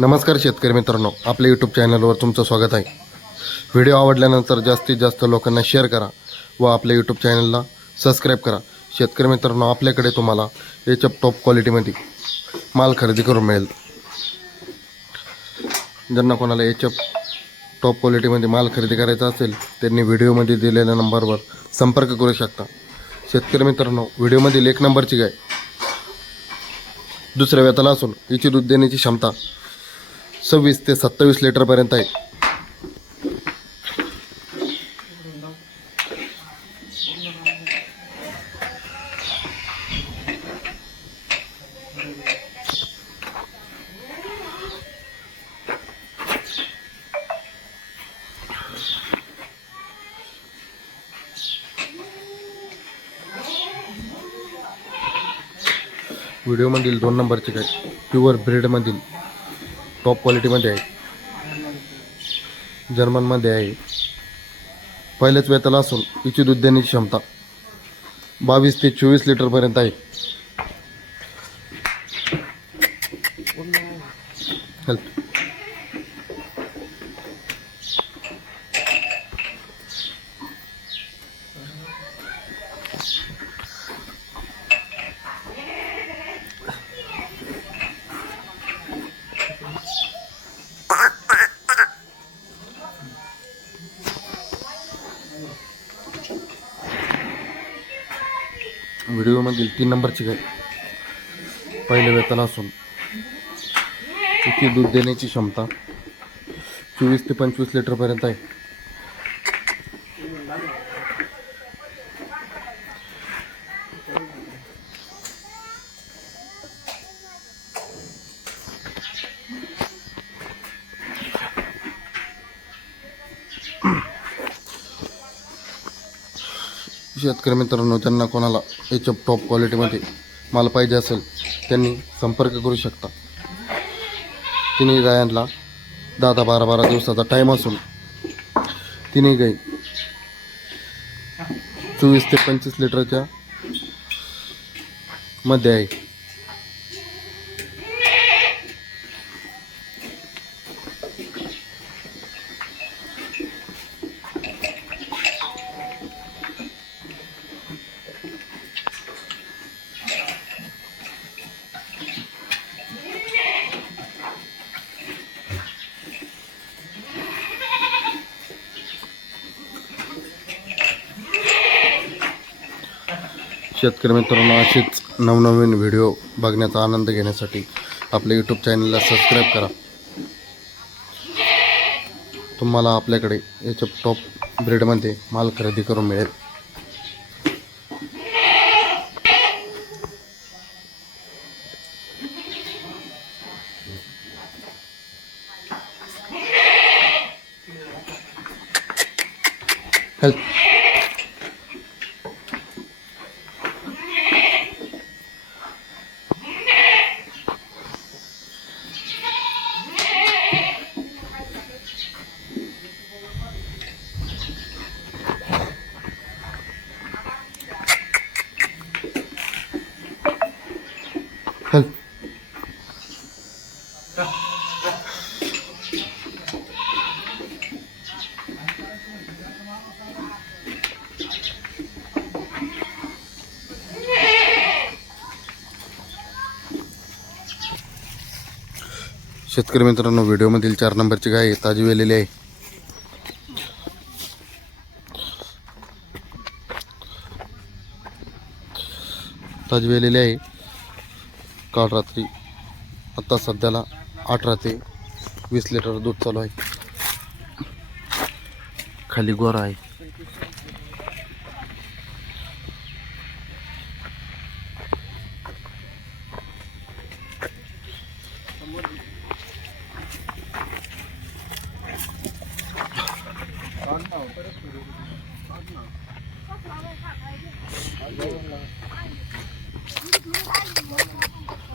नमस्कार शेतकरी मित्रांनो आपल्या यूट्यूब चॅनलवर तुमचं स्वागत आहे. व्हिडिओ आवडल्यानंतर जास्तीत जास्त लोकांना शेअर करा व आपल्या यूट्यूब चॅनलला सबस्क्राईब करा. शेतकरी मित्रांनो आपल्याकडे तुम्हाला एच एफ टॉप क्वालिटीमध्ये माल खरेदी करून मिळेल. ज्यांना कोणाला एच एफ टॉप क्वालिटीमध्ये माल खरेदी करायचा असेल त्यांनी व्हिडिओमध्ये दिलेल्या नंबरवर संपर्क करू शकता. शेतकरी मित्रांनो व्हिडिओमधील एक नंबरची गाय दुसऱ्या व्यताला असून हिची दूध देण्याची क्षमता सव्वीस ते सत्तावीस लिटरपर्यंत आहे. व्हिडिओमधील दोन नंबरचे काय? प्युअर ब्रेडमधील टॉप क्वालिटीमध्ये आहे. जर्मनमध्ये आहे. पहिलेच वेताला असून हिची दूध देण्याची क्षमता बावीस ते चोवीस लिटरपर्यंत आहे. हेल्प व्हिडिओमधील तीन नंबरची गाय. पहिल्या वेताला असून तिची दूध देण्याची क्षमता चोवीस ते पंचवीस लिटरपर्यंत आहे. शेतकरी मित्रांनो ज्यांना कोणाला एच एफ टॉप क्वालिटीमध्ये माल पाहिजे असेल त्यांनी संपर्क करू शकता. तिन्ही गायांना दहा दहा बारा बारा दिवसाचा टाईम असून तिन्ही गाई चोवीस ते पंचवीस लिटरच्या मध्ये आहे. शेतकरी मित्रांनो असेच नवनवीन व्हिडिओ बघण्याचा आनंद घेण्यासाठी आपल्या यूट्यूब चॅनलला सबस्क्राईब करा. तुम्हाला आपल्याकडे याच्या टॉप ब्रेडमध्ये माल खरेदी करून मिळेल. हेल्प शेतकरी मित्रांनो व्हिडिओमधील चार नंबरची गाय ताजी वेलेली आहे. ताजी वेलेली आहे. काल रात्री आत्ता सध्याला अठरा ते वीस लिटर दूध चालू आहे. खाली गोरा आहे. Thank you.